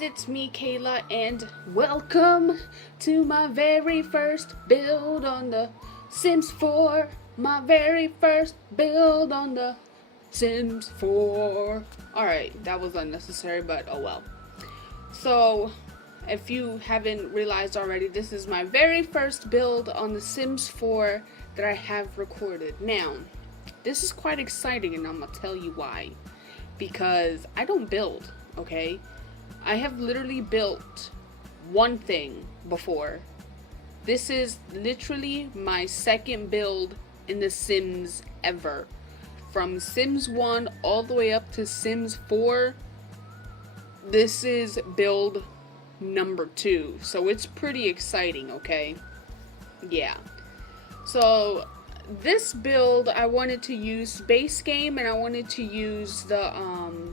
guys, it's me Kayla and welcome to my very first build on the Sims 4. My very first build on the Sims 4. Alright, that was unnecessary, but oh well. So, if you haven't realized already, this is my very first build on the Sims 4 that I have recorded. Now, this is quite exciting and I'm gonna tell you why. Because I don't build, okay? I have literally built one thing before. This is literally my second build in The Sims ever. From Sims 1 all the way up to Sims 4, this is build number 2. So it's pretty exciting, okay? Yeah. So this build, I wanted to use base game and I wanted to use the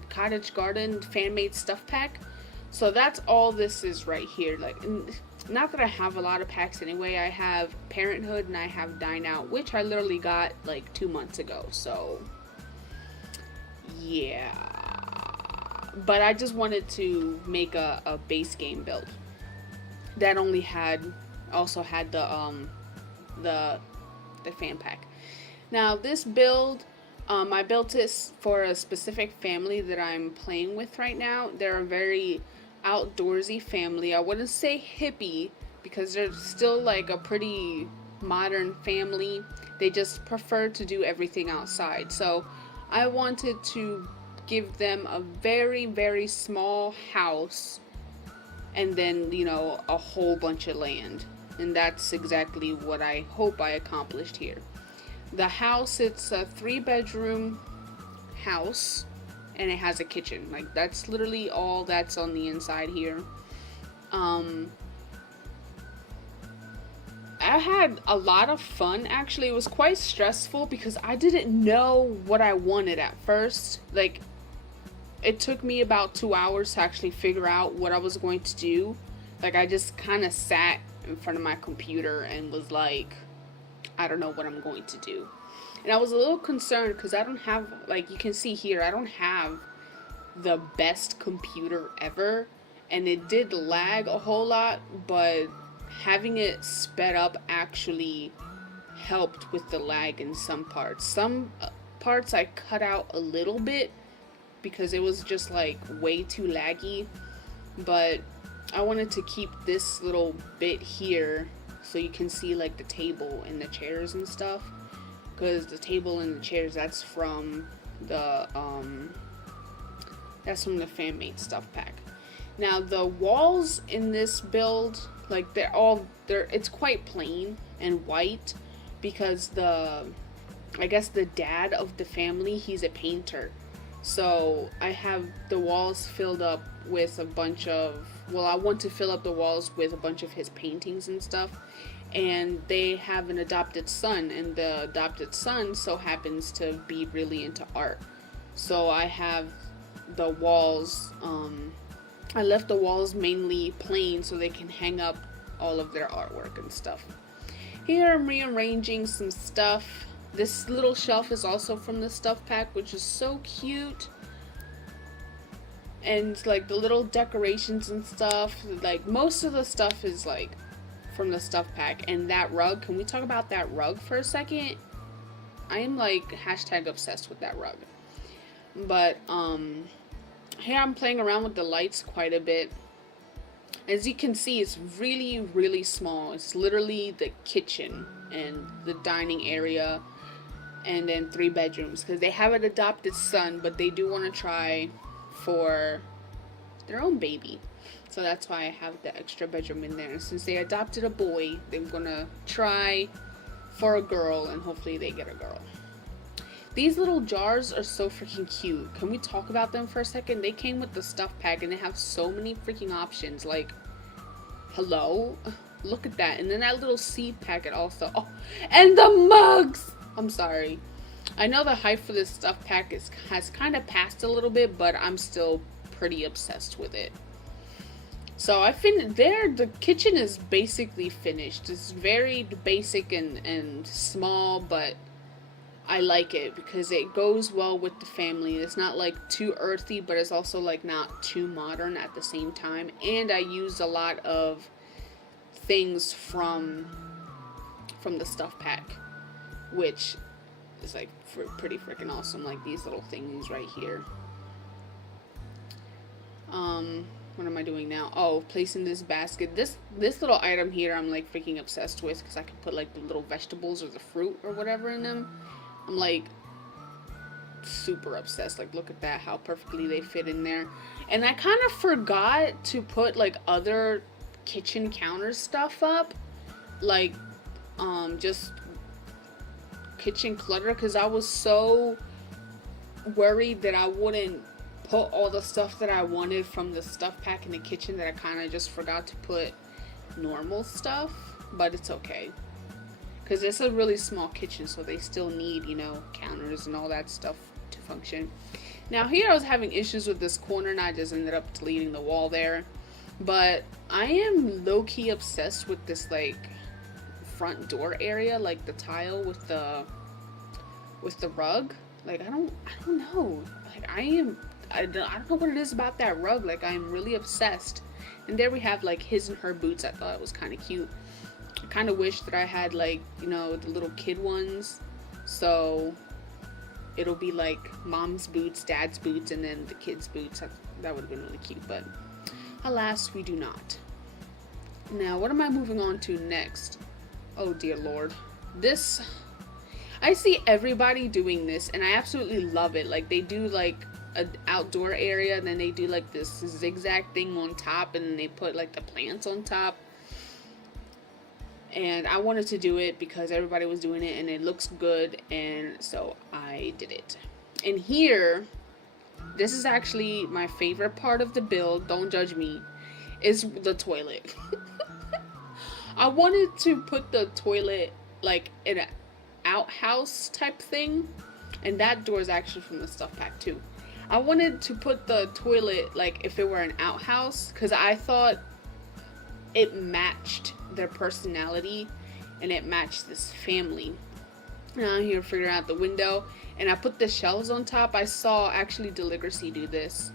Cottage Garden fan-made stuff pack. So that's all this is right here. Like, not that I have a lot of packs anyway. I have Parenthood and I have Dine Out, which I literally got like 2 months ago. So yeah, but I just wanted to make a base game build that only also had the fan pack. Now this build, I built this for a specific family that I'm playing with right now. They're a very outdoorsy family. I wouldn't say hippie because they're still like a pretty modern family. They just prefer to do everything outside. So I wanted to give them a very, very small house and then, you know, a whole bunch of land. And that's exactly what I hope I accomplished here. The house, it's a 3-bedroom house and it has a kitchen. Like, that's literally all that's on the inside here. I had a lot of fun. Actually, it was quite stressful because I didn't know what I wanted at first. Like, it took me about 2 hours to actually figure out what I was going to do. Like, I just kind of sat in front of my computer and was like, I don't know what I'm going to do. And I was a little concerned because I don't have, like you can see here, I don't have the best computer ever. And it did lag a whole lot, but having it sped up actually helped with the lag in some parts. Some parts I cut out a little bit because it was just like way too laggy. But I wanted to keep this little bit here so you can see like the table and the chairs and stuff, because the table and the chairs, that's from the fan-made stuff pack. Now the walls in this build, like it's quite plain and white because I guess the dad of the family, he's a painter. So I have the walls filled up with a bunch of, well, I want to fill up the walls with a bunch of his paintings and stuff. And they have an adopted son, and the adopted son so happens to be really into art. So I have the walls, I left the walls mainly plain so they can hang up all of their artwork and stuff. Here I'm rearranging some stuff. This little shelf is also from the stuff pack, which is so cute. And like the little decorations and stuff, like most of the stuff is like from the stuff pack. And that rug, can we talk about that rug for a second? I am like hashtag obsessed with that rug. But here I'm playing around with the lights quite a bit. As you can see, it's really, really small. It's literally the kitchen and the dining area and then 3 bedrooms, because they have an adopted son, but they do want to try for their own baby. So that's why I have the extra bedroom in there. And since they adopted a boy, they're gonna try for a girl and hopefully they get a girl. These little jars are so freaking cute. Can we talk about them for a second? They came with the stuff pack and they have so many freaking options. Like, hello? Look at that. And then that little seed packet also. Oh, and the mugs! I'm sorry. I know the hype for this stuff pack has kind of passed a little bit, but I'm still pretty obsessed with it. So the kitchen is basically finished. It's very basic and small, but I like it because it goes well with the family. It's not like too earthy, but it's also like not too modern at the same time. And I used a lot of things from the stuff pack, which is like pretty freaking awesome. Like these little thingies right here. What am I doing now? Oh, placing this basket. This little item here I'm like freaking obsessed with because I can put like the little vegetables or the fruit or whatever in them. I'm like super obsessed. Like look at that, how perfectly they fit in there. And I kind of forgot to put like other kitchen counter stuff up, like just kitchen clutter, because I was so worried that I wouldn't put all the stuff that I wanted from the stuff pack in the kitchen that I kind of just forgot to put normal stuff. But it's okay, because it's a really small kitchen, so they still need, you know, counters and all that stuff to function. Now here I was having issues with this corner and I just ended up deleting the wall there. But I am low-key obsessed with this like front door area, like the tile with the rug. Like I don't know. Like I don't know what it is about that rug. Like I'm really obsessed. And there we have like his and her boots. I thought it was kind of cute. I kind of wish that I had like, you know, the little kid ones. So it'll be like mom's boots, dad's boots, and then the kids' boots. That would have been really cute, but alas, we do not. Now, what am I moving on to next? Oh dear Lord. This, I see everybody doing this and I absolutely love it. Like they do like an outdoor area and then they do like this zigzag thing on top and then they put like the plants on top. And I wanted to do it because everybody was doing it and it looks good, and so I did it. And here, this is actually my favorite part of the build, don't judge me, is the toilet. I wanted to put the toilet like in an outhouse type thing, and that door is actually from the stuff pack too. I wanted to put the toilet like if it were an outhouse, because I thought it matched their personality and it matched this family. Now I'm here figuring out the window, and I put the shelves on top. I saw actually Deligracy do this,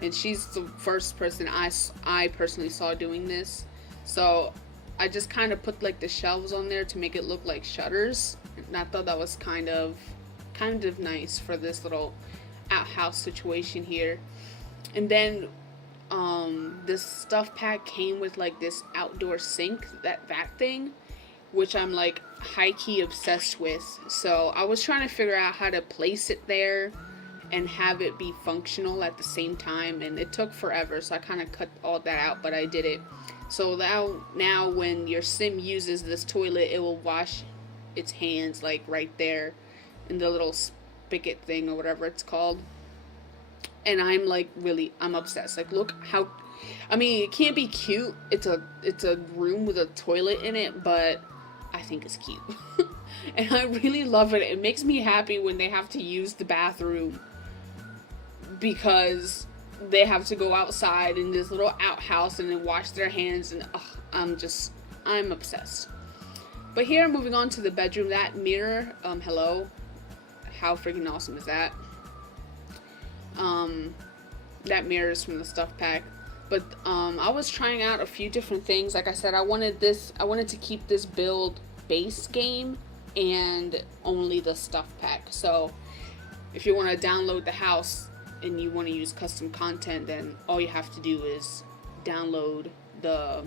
and she's the first person I personally saw doing this. So I just kind of put like the shelves on there to make it look like shutters, and I thought that was kind of nice for this little outhouse situation here. And then this stuff pack came with like this outdoor sink, that thing, which I'm like high-key obsessed with. So I was trying to figure out how to place it there and have it be functional at the same time, and it took forever, so I kind of cut all that out, but I did it. So now when your sim uses this toilet, it will wash its hands like right there in the little spigot thing or whatever it's called. And I'm like I'm obsessed. Like look how, I mean, it can't be cute. It's a room with a toilet in it, but I think it's cute. And I really love it. It makes me happy when they have to use the bathroom because they have to go outside in this little outhouse and then wash their hands, and I'm obsessed. But here, moving on to the bedroom, that mirror, hello, how freaking awesome is that? That mirror is from the stuff pack. But I was trying out a few different things. Like I said, I wanted to keep this build base game and only the stuff pack. So if you want to download the house and you want to use custom content, then all you have to do is download the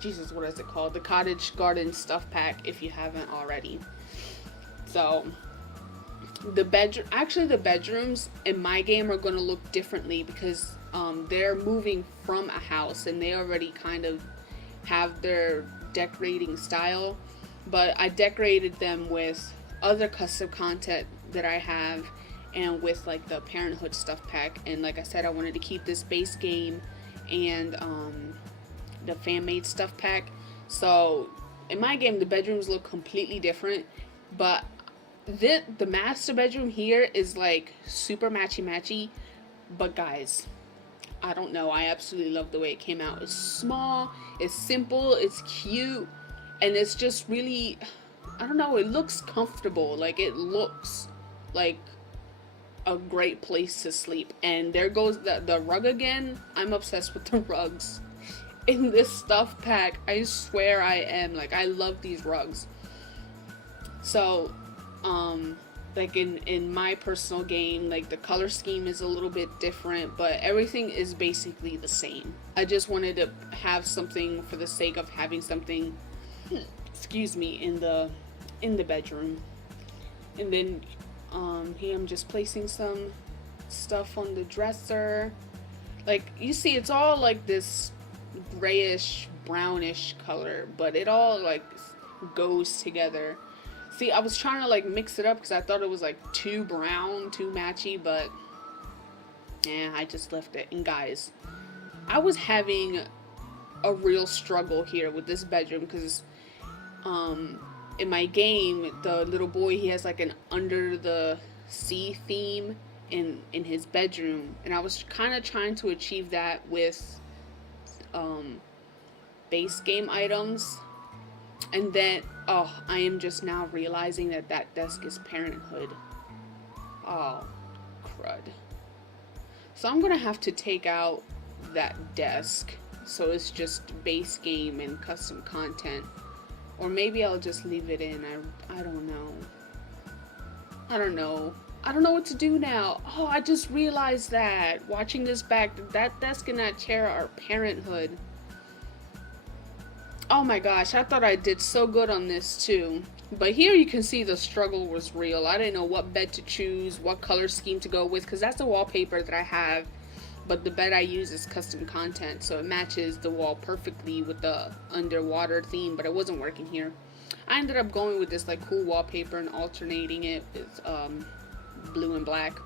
Jesus, what is it called? The Cottage Garden stuff pack if you haven't already. So the bedrooms in my game are going to look differently because they're moving from a house and they already kind of have their decorating style, but I decorated them with other custom content that I have and with like the Parenthood stuff pack. And like I said, I wanted to keep this base game and the fan-made stuff pack. So in my game, the bedrooms look completely different, but the master bedroom here is like super matchy. But guys, I don't know, I absolutely love the way it came out. It's small, it's simple, it's cute, and it's just really, I don't know, it looks comfortable. Like, it looks like a great place to sleep. And there goes the rug again. I'm obsessed with the rugs in this stuff pack. I swear I am. Like, I love these rugs. So, like in my personal game, like the color scheme is a little bit different, but everything is basically the same. I just wanted to have something for the sake of having something, excuse me, in the bedroom. And then here I'm just placing some stuff on the dresser. Like, you see, it's all like this grayish brownish color, but it all like goes together. See, I was trying to like mix it up because I thought it was like too brown, too matchy, but yeah, I just left it. And guys, I was having a real struggle here with this bedroom because in my game, the little boy, he has like an under the sea theme in his bedroom, and I was kind of trying to achieve that with base game items. And then, oh, I am just now realizing that that desk is Parenthood. Oh, crud. So I'm gonna have to take out that desk, so it's just base game and custom content. Or maybe I'll just leave it in. I don't know. I don't know. I don't know what to do now. Oh, I just realized that. Watching this back, that desk and that chair are Parenthood. Oh my gosh, I thought I did so good on this too. But here you can see the struggle was real. I didn't know what bed to choose, what color scheme to go with, because that's the wallpaper that I have. But the bed I use is custom content, so it matches the wall perfectly with the underwater theme, but it wasn't working here. I ended up going with this like cool wallpaper and alternating it with blue and black,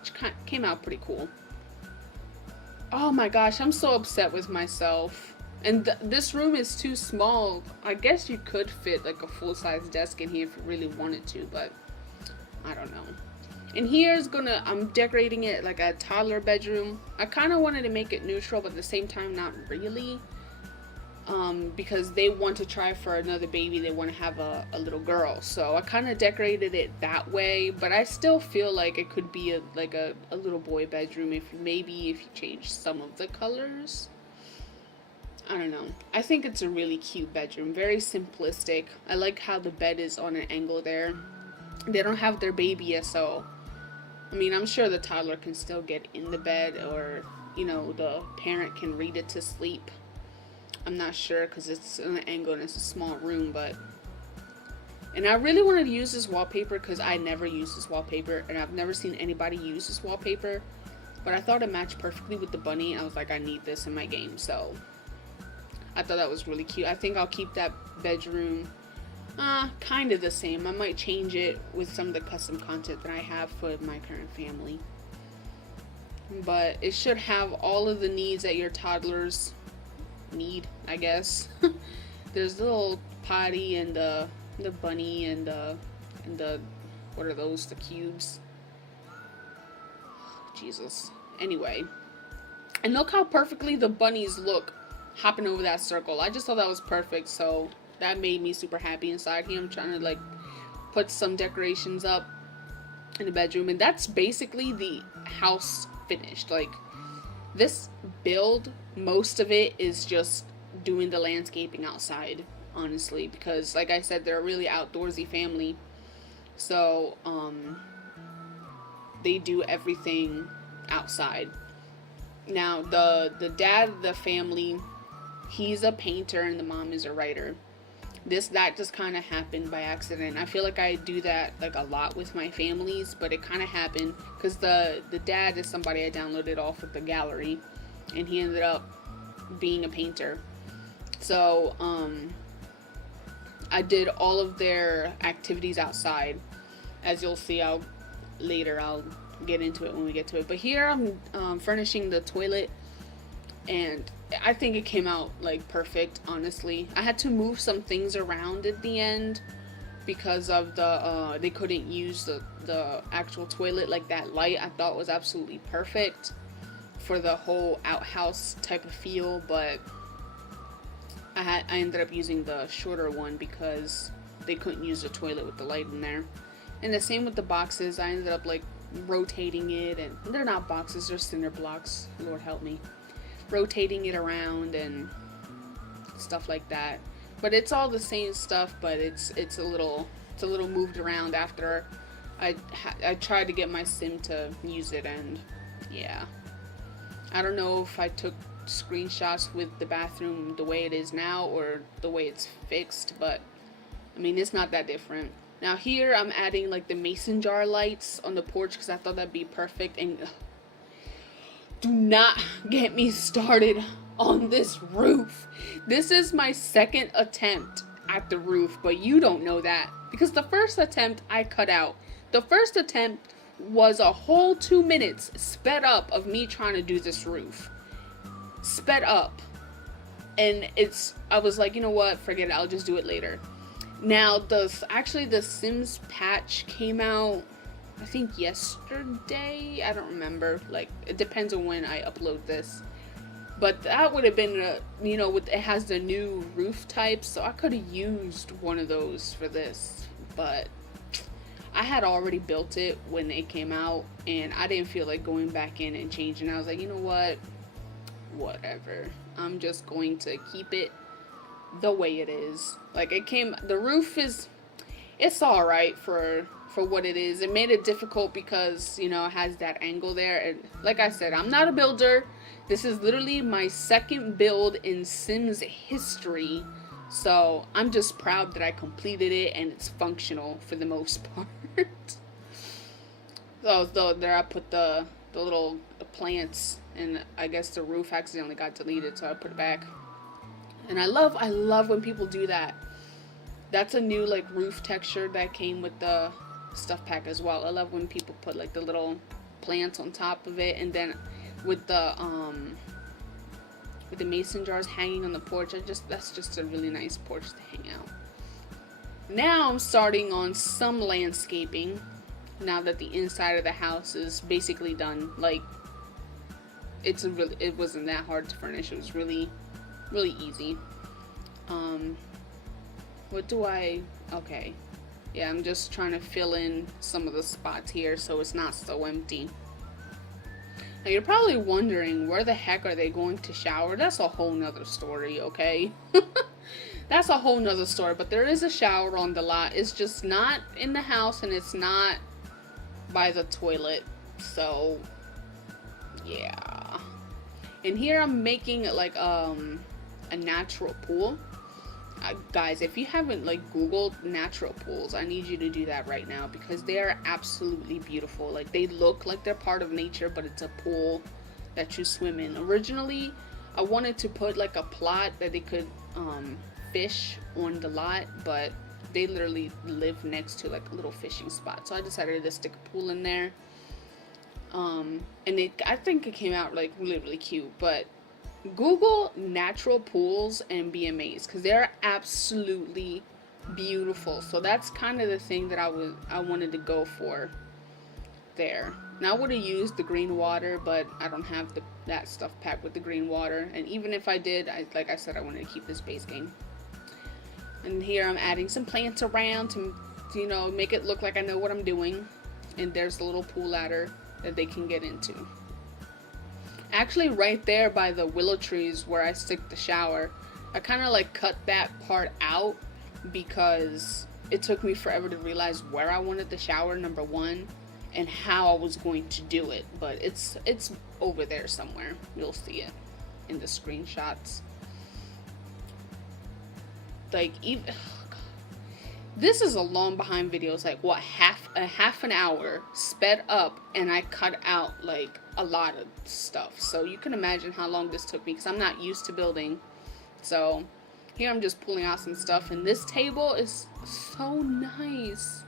which came out pretty cool. Oh my gosh, I'm so upset with myself. And this room is too small. I guess you could fit like a full-size desk in here if you really wanted to, but I don't know. And here's I'm decorating it like a toddler bedroom. I kind of wanted to make it neutral, but at the same time not really. Because they want to try for another baby. They want to have a little girl. So I kind of decorated it that way, but I still feel like it could be a little boy bedroom if you change some of the colors. I don't know. I think it's a really cute bedroom. Very simplistic. I like how the bed is on an angle there. They don't have their baby yet, so I mean, I'm sure the toddler can still get in the bed, or, you know, the parent can read it to sleep. I'm not sure because it's on an angle and it's a small room, but... And I really wanted to use this wallpaper because I never use this wallpaper, and I've never seen anybody use this wallpaper. But I thought it matched perfectly with the bunny. I was like, I need this in my game, so... I thought that was really cute. I think I'll keep that bedroom kind of the same. I might change it with some of the custom content that I have for my current family. But it should have all of the needs that your toddlers need, I guess. There's the little potty and the bunny and the what are those? The cubes. Jesus. Anyway. And look how perfectly the bunnies look hopping over that circle. I just thought that was perfect, so that made me super happy inside here. I'm trying to like put some decorations up in the bedroom, and that's basically the house finished. Like, this build, most of it is just doing the landscaping outside, honestly, because like I said, they're a really outdoorsy family, so they do everything outside. Now the dad of the family, he's a painter and the mom is a writer. That just kind of happened by accident. I feel like I do that like a lot with my families, but it kind of happened because the dad is somebody I downloaded off of the gallery, and he ended up being a painter. So I did all of their activities outside. As you'll see, I'll get into it when we get to it. But here I'm furnishing the toilet, and I think it came out like perfect, honestly. I had to move some things around at the end because of they couldn't use the actual toilet. Like, that light I thought was absolutely perfect for the whole outhouse type of feel, but I ended up using the shorter one because they couldn't use the toilet with the light in there. And the same with the boxes. I ended up like rotating it, and they're not boxes, they're cinder blocks, Lord help me, rotating it around and stuff like that. But it's all the same stuff, but it's a little moved around after I tried to get my sim to use it, and yeah, I don't know if I took screenshots with the bathroom the way it is now or the way it's fixed, but I mean, it's not that different. Now here I'm adding like the mason jar lights on the porch because I thought that'd be perfect. And do not get me started on this roof. This is my second attempt at the roof, but you don't know that because the first attempt I cut out. The first attempt was a whole 2 minutes sped up of me trying to do this roof. Sped up. And I was like, you know what, forget it, I'll just do it later. Now, the Sims patch came out, I think yesterday, I don't remember, like, it depends on when I upload this. But that would have been, you know, it has the new roof type, so I could have used one of those for this. But I had already built it when it came out, and I didn't feel like going back in and changing. I was like, you know what, whatever. I'm just going to keep it the way it is. Like, the roof it's alright for what it is. It made it difficult because, you know, it has that angle there, and like I said, I'm not a builder. This is literally my second build in Sims history, so I'm just proud that I completed it and it's functional for the most part. So there I put the little plants, and I guess the roof accidentally got deleted, so I put it back. And I love when people do that. That's a new like roof texture that came with the stuff pack as well. I love when people put like the little plants on top of it, and then with the mason jars hanging on the porch. That's just a really nice porch to hang out. Now I'm starting on some landscaping now that the inside of the house is basically done. Like, it wasn't that hard to furnish. It was really easy. Okay. Yeah, I'm just trying to fill in some of the spots here so it's not so empty. Now you're probably wondering, where the heck are they going to shower? That's a whole nother story, okay? That's a whole nother story, but there is a shower on the lot. It's just not in the house, and it's not by the toilet, so yeah. And here I'm making like a natural pool. Guys, if you haven't like googled natural pools, I need you to do that right now because they are absolutely beautiful. Like, they look like they're part of nature, but it's a pool that you swim in. Originally I wanted to put like a plot that they could fish on the lot, but they literally live next to like a little fishing spot, so I decided to stick a pool in there. And I think it came out like really cute. But Google natural pools and be amazed because they're absolutely beautiful. So that's kind of the thing that I wanted to go for there. Now I would have used the green water, but I don't have that stuff packed with the green water. And even if I did, like I said, I wanted to keep this base game. And here I'm adding some plants around to, you know, make it look like I know what I'm doing. And there's a little pool ladder that they can get into. Actually, right there by the willow trees where I stick the shower, I kind of like cut that part out because it took me forever to realize where I wanted the shower, number one, and how I was going to do it. But it's over there somewhere. You'll see it in the screenshots. Like, even this is a long behind video. It's like what, half an hour sped up, and I cut out like a lot of stuff. So you can imagine how long this took me because I'm not used to building. So here I'm just pulling out some stuff, and this table is so nice,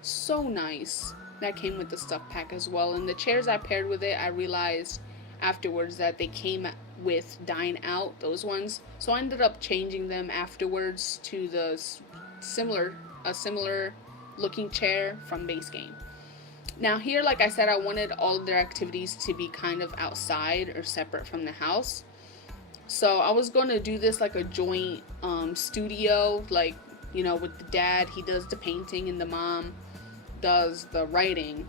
so nice. That came with the stuff pack as well. And the chairs I paired with it, I realized afterwards that they came with dine out, those ones, so I ended up changing them afterwards to the similar looking chair from base game. Now here, like I said, I wanted all of their activities to be kind of outside or separate from the house, so I was going to do this like a joint studio, like You know, with the dad, he does the painting and the mom does the writing.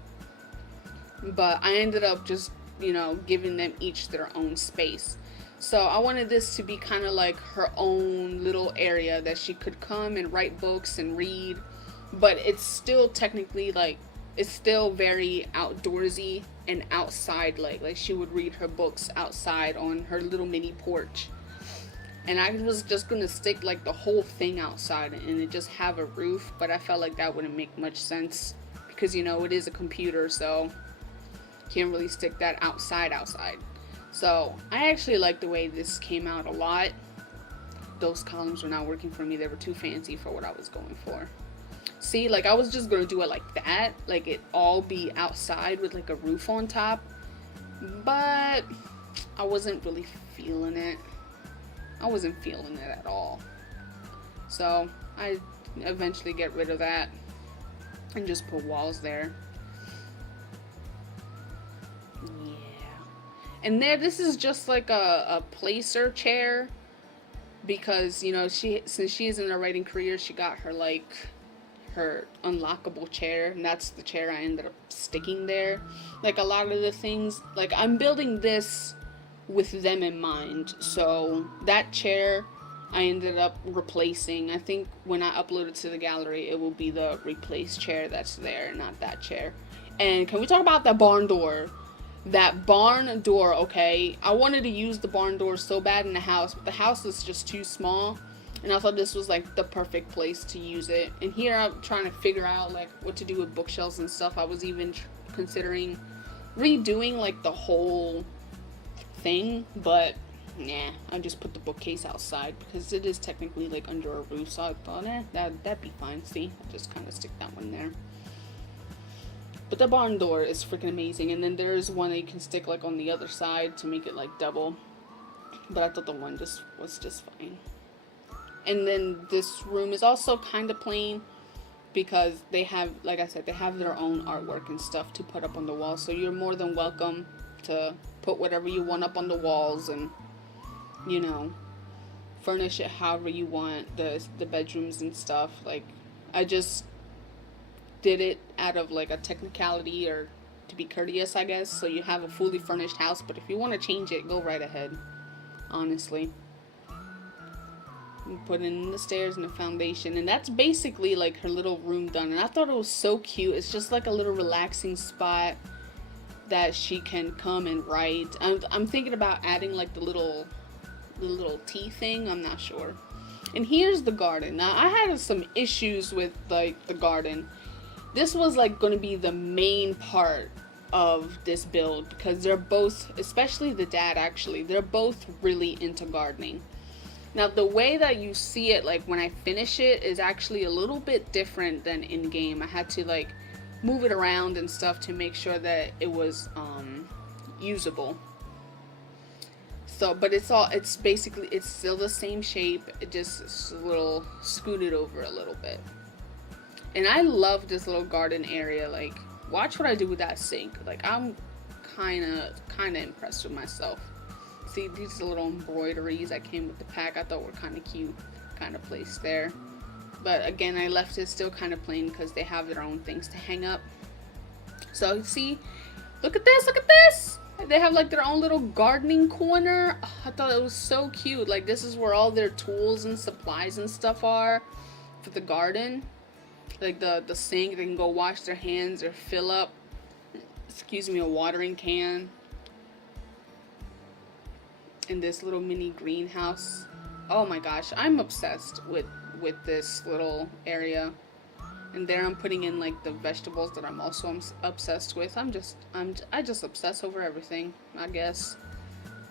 But I ended up just, you know, giving them each their own space. So I wanted this to be kind of like her own little area that she could come and write books and read. But it's still technically like, it's still very outdoorsy and outside, like she would read her books outside on her little mini porch. And I was just gonna stick like the whole thing outside and it just have a roof, but I felt like that wouldn't make much sense because, you know, it is a computer, so can't really stick that outside. So I actually like the way this came out a lot. Those columns were not working for me. They were too fancy for what I was going for. See, like I was just gonna do it like that, like it all be outside with like a roof on top, but I wasn't really feeling it. I wasn't feeling it at all. So I eventually get rid of that and just put walls there. And there, this is just like a placer chair because, you know, since she is in a writing career, she got her like her unlockable chair, and that's the chair I ended up sticking there. Like a lot of the things, like I'm building this with them in mind, so that chair I ended up replacing. I think when I upload it to the gallery, it will be the replaced chair that's there, not that chair. And can we talk about that barn door? That barn door, okay, I wanted to use the barn door so bad in the house, but the house is just too small, and I thought this was like the perfect place to use it. And here I'm trying to figure out like what to do with bookshelves and stuff. I was even considering redoing like the whole thing, but nah, I just put the bookcase outside because it is technically like under a roof, so I thought that'd be fine. See, I'll just kind of stick that one there. But the barn door is freaking amazing. And then there's one that you can stick like on the other side to make it like double. But I thought the one was just fine. And then this room is also kind of plain because they have, like I said, they have their own artwork and stuff to put up on the wall. So you're more than welcome to put whatever you want up on the walls and, you know, furnish it however you want, the bedrooms and stuff. Like, I just did it out of like a technicality or to be courteous, I guess, so you have a fully furnished house. But if you want to change it, go right ahead, honestly. And put in the stairs and the foundation, and that's basically like her little room done. And I thought it was so cute. It's just like a little relaxing spot that she can come and write. I'm thinking about adding like the little tea thing. I'm not sure. And here's the garden. Now I had some issues with like the garden. This was like going to be the main part of this build because they're both, especially the dad actually, they're both really into gardening. Now the way that you see it like when I finish it is actually a little bit different than in game. I had to like move it around and stuff to make sure that it was usable. So, but it's basically, it's still the same shape, it just a little scooted over a little bit. And I love this little garden area. Like, watch what I do with that sink. Like, I'm kind of impressed with myself. See, these little embroideries that came with the pack, I thought were kind of cute, kind of placed there. But again, I left it still kind of plain because they have their own things to hang up. So, see, look at this, look at this! They have like their own little gardening corner. Oh, I thought it was so cute. Like, this is where all their tools and supplies and stuff are for the garden. Like the sink, they can go wash their hands or fill up, excuse me, a watering can. In this little mini greenhouse. Oh my gosh, I'm obsessed with this little area. And there I'm putting in like the vegetables that I'm also obsessed with. I just obsess over everything, I guess.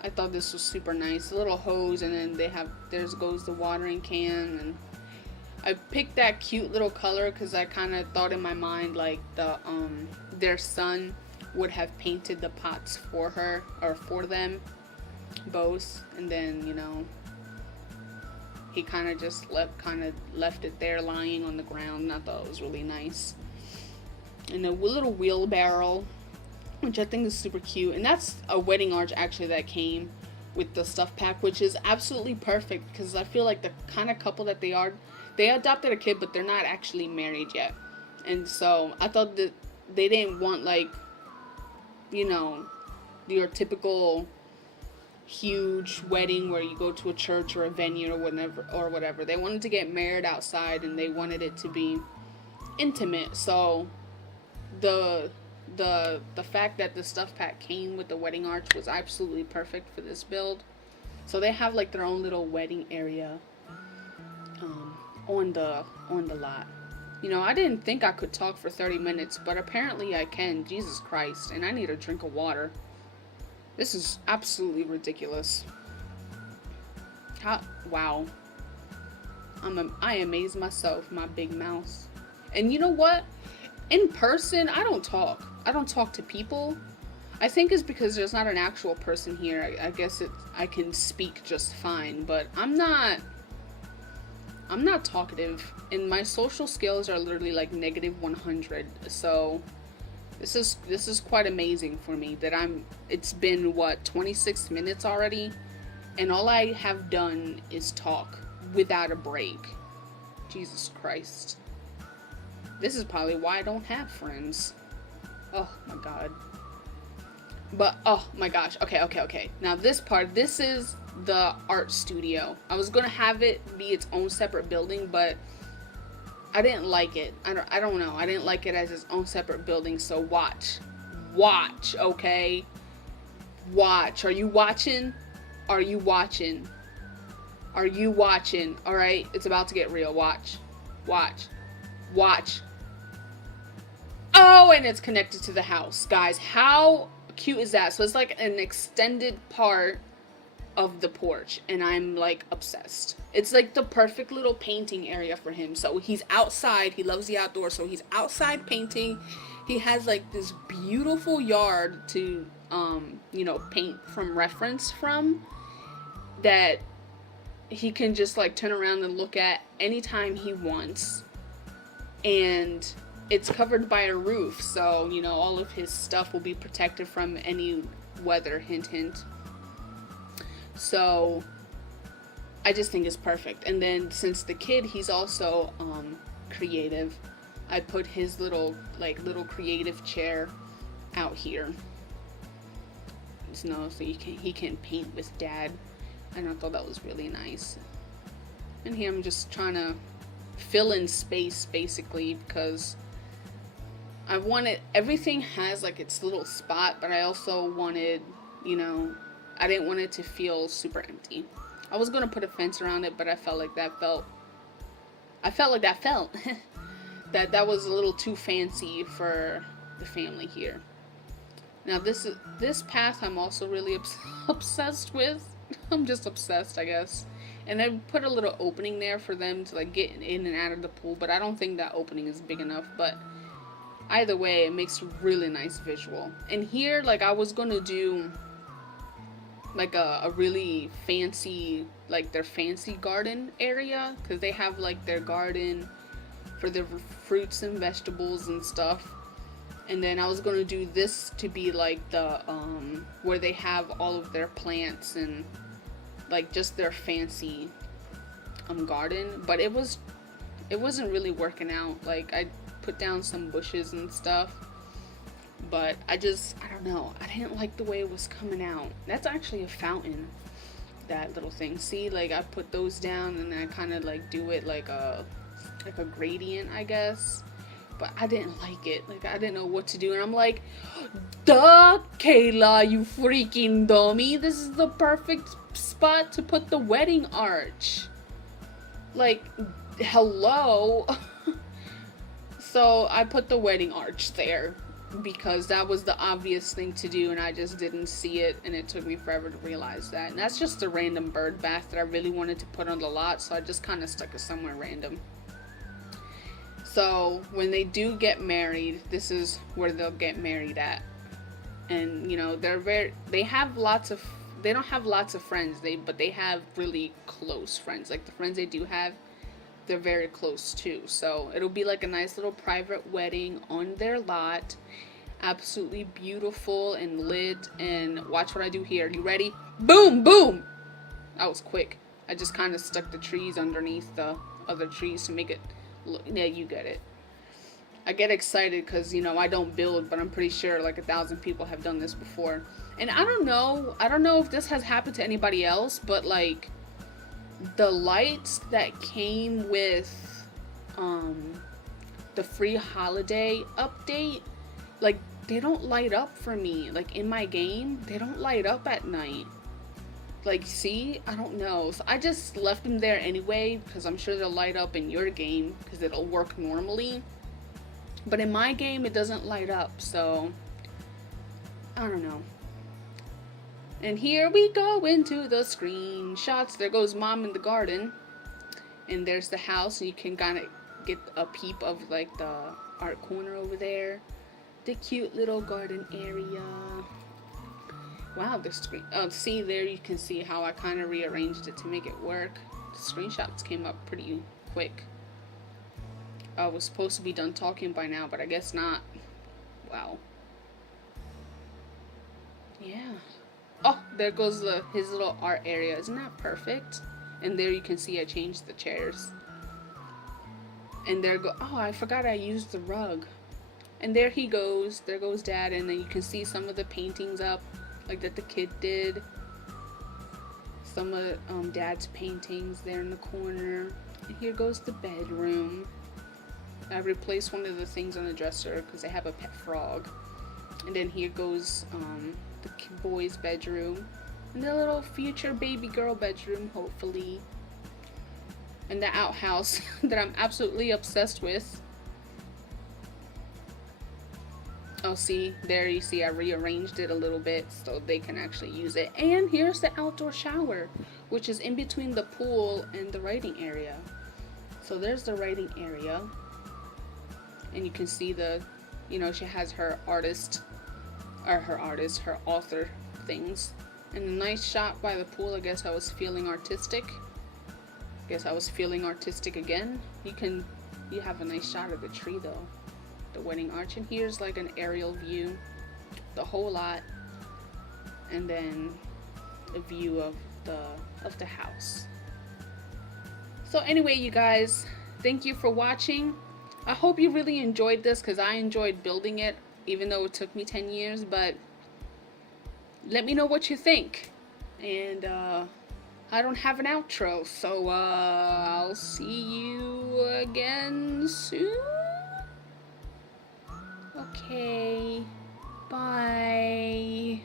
I thought this was super nice. A little hose, and then there goes the watering can. And I picked that cute little color because I kind of thought in my mind like their son would have painted the pots for her, or for them both, and then, you know, he kind of just left it there lying on the ground, and I thought it was really nice. And a little wheelbarrow, which I think is super cute, and that's a wedding arch actually that came with the stuff pack, which is absolutely perfect because I feel like the kind of couple that they are, they adopted a kid, but they're not actually married yet. And so I thought that they didn't want, like, you know, your typical huge wedding where you go to a church or a venue or whatever. They wanted to get married outside, and they wanted it to be intimate. So the fact that the stuff pack came with the wedding arch was absolutely perfect for this build. So they have like their own little wedding area on the lot. You know, I didn't think I could talk for 30 minutes, but apparently I can. Jesus Christ. And I need a drink of water. This is absolutely ridiculous. Wow. I amaze myself, my big mouse. And you know what? In person, I don't talk. I don't talk to people. I think it's because there's not an actual person here. I guess I can speak just fine, but I'm not talkative, and my social skills are literally like -100. So this is quite amazing for me that it's been what, 26 minutes already, and all I have done is talk without a break. Jesus Christ. This is probably why I don't have friends. Oh my god. But oh my gosh. Okay. Now this is the art studio. I was gonna have it be its own separate building, but I didn't like it. I don't know. I didn't like it as its own separate building. So watch, okay? Watch. Are you watching? All right, it's about to get real. Watch. Oh, and it's connected to the house, guys. How cute is that? So it's like an extended part of the porch, and I'm like obsessed. It's like the perfect little painting area for him. So he's outside, he loves the outdoors, so he's outside painting. He has like this beautiful yard to paint from reference from, that he can just like turn around and look at anytime he wants. And it's covered by a roof, so all of his stuff will be protected from any weather. Hint hint. So I just think it's perfect. And then since the kid, he's also creative, I put his little creative chair out here, so he can paint with dad. And I thought that was really nice. And here I'm just trying to fill in space basically, because I wanted, everything has like its little spot, but I also wanted, I didn't want it to feel super empty. I was gonna put a fence around it, but I felt like that that was a little too fancy for the family here. Now this path I'm also really obsessed with. I'm just obsessed, I guess. And I put a little opening there for them to like get in and out of the pool, but I don't think that opening is big enough. But either way, it makes a really nice visual. And here, like, I was gonna do like a really fancy, like their fancy garden area, because they have like their garden for their fruits and vegetables and stuff. And then I was gonna do this to be like the where they have all of their plants and like just their fancy garden, but it wasn't really working out. Like, I put down some bushes and stuff, but I don't know, I didn't like the way it was coming out. That's actually a fountain, that little thing. See, like, I put those down and I kind of like do it like a gradient, I guess. But I didn't like it. Like, I didn't know what to do. And I'm like, duh, Kayla, you freaking dummy. This is the perfect spot to put the wedding arch. Like, hello. So I put the wedding arch there because that was the obvious thing to do, and I just didn't see it, and it took me forever to realize that. And that's just a random bird bath that I really wanted to put on the lot, so I just kind of stuck it somewhere random. So when they do get married, this is where they'll get married at. And they don't have lots of friends, but they have really close friends. Like, the friends they do have, they're very close too. So it'll be like a nice little private wedding on their lot. Absolutely beautiful and lit. And watch what I do here. You ready? Boom, boom. That was quick. I just kind of stuck the trees underneath the other trees to make it look, yeah, you get it. I get excited because, you know, I don't build, but I'm pretty sure like 1,000 people have done this before. And I don't know if this has happened to anybody else, but like the lights that came with the free holiday update, like they don't light up for me. Like in my game, they don't light up at night. Like, see? I don't know. So I just left them there anyway because I'm sure they'll light up in your game because it'll work normally. But in my game, it doesn't light up, so I don't know. And here we go into the screenshots. There goes Mom in the garden. And there's the house, and you can kind of get a peep of like the art corner over there. The cute little garden area. Wow, the screen. See there, you can see how I kind of rearranged it to make it work. The screenshots came up pretty quick. I was supposed to be done talking by now, but I guess not. Wow. Yeah. Oh, there goes his little art area. Isn't that perfect? And there you can see I changed the chairs. And there go. Oh, I forgot I used the rug. And there he goes. There goes Dad. And then you can see some of the paintings up, like that the kid did. Some of Dad's paintings there in the corner. And here goes the bedroom. I replaced one of the things on the dresser because I have a pet frog. And then here goes the boy's bedroom. And the little future baby girl bedroom, hopefully. And the outhouse that I'm absolutely obsessed with. Oh, see, there you see I rearranged it a little bit so they can actually use it. And here's the outdoor shower, which is in between the pool and the writing area. So there's the writing area. And you can see the, you know, she has her her author things. And a nice shot by the pool. I guess I was feeling artistic. Guess I was feeling artistic again. You have a nice shot of the tree though. The wedding arch. And here's like an aerial view. The whole lot. And then a view of the house. So anyway, you guys, thank you for watching. I hope you really enjoyed this because I enjoyed building it, even though it took me 10 years, but let me know what you think. And I don't have an outro, so I'll see you again soon. Okay, bye.